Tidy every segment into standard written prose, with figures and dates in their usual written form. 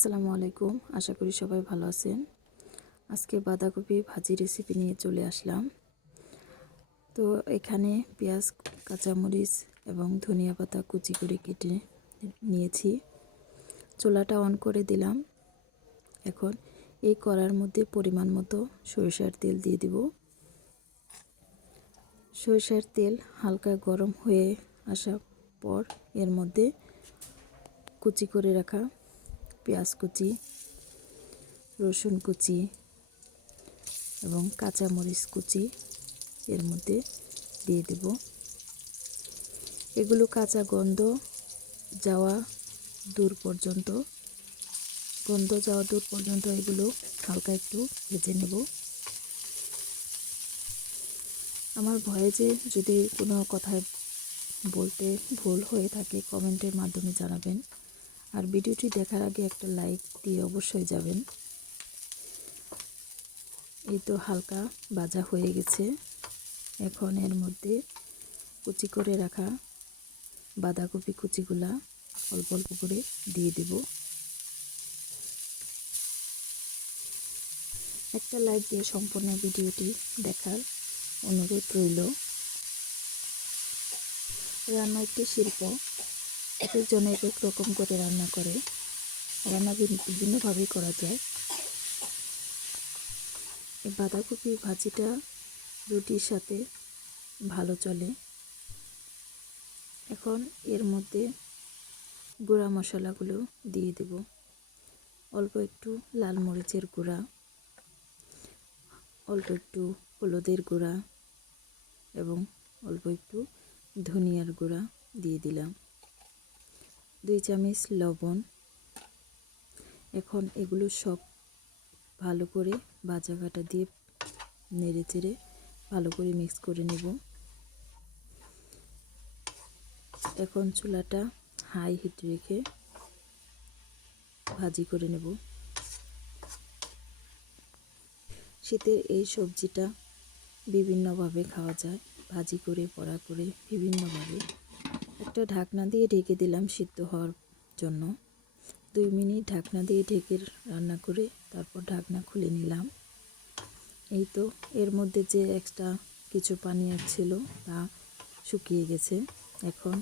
আসসালামু আলাইকুম। আশা করি সবাই ভালো আছেন। আজকে বাঁধাকপি ভাজি রেসিপি নিয়ে চলে আসলাম। তো এখানে পেঁয়াজ, কাঁচামরিচ এবং ধনিয়া পাতা কুচি করে কেটে নিয়েছি। চুলাটা অন করে দিলাম। এখন এই কড়ার মধ্যে পরিমাণ মতো সরিষার তেল দিয়ে দিব। সরিষার তেল হালকা গরম হয়ে আসার পর এর মধ্যে কুচি করে রাখা পেঁয়াজ কুচি, রসুন কুচি এবং কাঁচামরিচ কুচি এর মধ্যে দিয়ে দেব। এগুলো কাঁচা গন্ধ যাওয়া দূর পর্যন্ত এগুলো হালকা একটু ভেজে নেব। আমার ভয়েসে যদি কোনো কথায় বলতে ভুল হয়ে থাকে কমেন্টের মাধ্যমে জানাবেন। আর ভিডিওটি দেখার আগে একটা লাইক দিয়ে অবশ্যই যাবেন। এই তো হালকা ভাজা হয়ে গেছে। এখন এর মধ্যে কুচি করে রাখা বাঁধাকপি কুচিগুলা অল্প অল্প করে দিয়ে দেব। একটা লাইক দিয়ে সম্পূর্ণ ভিডিওটি দেখার অনুরোধ রইল। রান্না একটি শিল্প, এক একজন এক এক রকম করে রান্না করে। রান্না বিভিন্নভাবেই করা যায়। এই বাঁধাকপি ভাজিটা রুটির সাথে ভালো চলে। এখন এর মধ্যে গুঁড়া মশলাগুলো দিয়ে দেব। অল্প একটু লাল মরিচের গুঁড়া, অল্প একটু হলুদের গুঁড়া এবং অল্প একটু ধনিয়ার গুঁড়া দিয়ে দিলাম, 2 চামচ লবণ। এখন এগুলো সব ভালো করে ভাজা কাটা দিয়ে নেড়ে চেড়ে ভালো করে মিক্স করে নেব। এখন চুলাটা হাই হিট রেখে ভাজি করে নেব। শীতের এই সবজিটা বিভিন্নভাবে খাওয়া যায়, ভাজি করে, পোড়া করে, বিভিন্নভাবে। একটা ঢাকনা দিয়ে ঢেকে দিলাম সিদ্ধ হওয়ার জন্য। 2 মিনিট ঢাকনা দিয়ে ঢেকে রান্না করে তারপর ঢাকনা খুলে নিলাম। এই তো এর মধ্যে যে এক্সট্রা কিছু পানি ছিল তা শুকিয়ে গেছে। এখন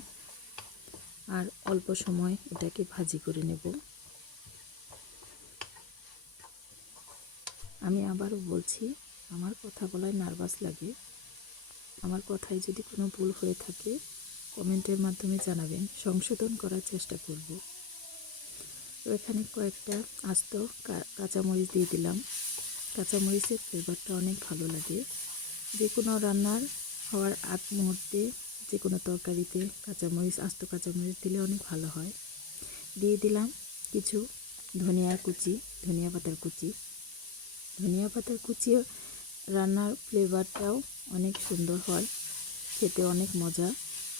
আর অল্প সময় এটাকে ভাজি করে নেব। আমি আবারও বলছি, আমার কথা বলায় নার্ভাস লাগে। আমার কথায় যদি কোনো ভুল হয়ে থাকে কমেন্টের মাধ্যমে জানাবেন, সংশোধন করার চেষ্টা করব। তো এখানে কয়েকটা আস্ত কাঁচামরিচ দিয়ে দিলাম। কাঁচামরিচের ফ্লেভারটা অনেক ভালো লাগে। যে কোনো রান্নার হওয়ার আগ মুহূর্তে যে কোনো তরকারিতে আস্ত কাঁচামরিচ দিলে অনেক ভালো হয়। দিয়ে দিলাম কিছু ধনিয়া পাতার কুচি। ধনিয়া পাতার কুচি রান্নার ফ্লেভারটাও অনেক সুন্দর হয়, খেতে অনেক মজা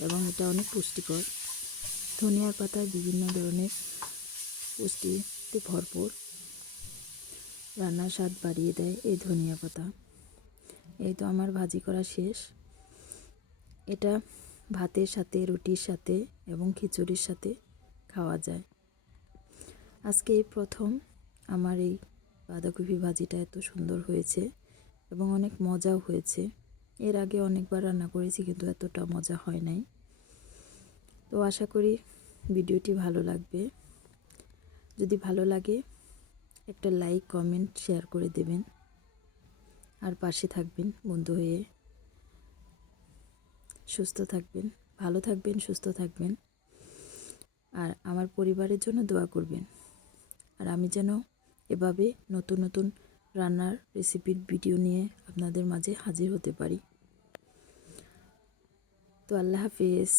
এবং এটা অনেক পুষ্টিকর। ধনিয়ার পাতায় বিভিন্ন ধরনের পুষ্টিতে ভরপুর, রান্নার স্বাদ বাড়িয়ে দেয় এই ধনিয়া পাতা। এই তো আমার ভাজি করা শেষ। এটা ভাতের সাথে, রুটির সাথে এবং খিচুড়ির সাথে খাওয়া যায়। আজকে এই প্রথম আমার এই বাঁধাকপি ভাজিটা এত সুন্দর হয়েছে এবং অনেক মজাও হয়েছে। এর আগে অনেকবার রান্না করেছি কিন্তু এতটা মজা হয় নাই। তো আশা করি ভিডিওটি ভালো লাগবে। যদি ভালো লাগে একটা লাইক, কমেন্ট, শেয়ার করে দেবেন আর পাশে থাকবেন বন্ধু হয়ে। সুস্থ থাকবেন, ভালো থাকবেন, সুস্থ থাকবেন আর আমার পরিবারের জন্য দোয়া করবেন। আর আমি যেন এভাবে নতুন নতুন রান্নার রেসিপির ভিডিও নিয়ে আপনাদের মাঝে হাজির হতে পারি। তো আল্লাহ হাফেজ।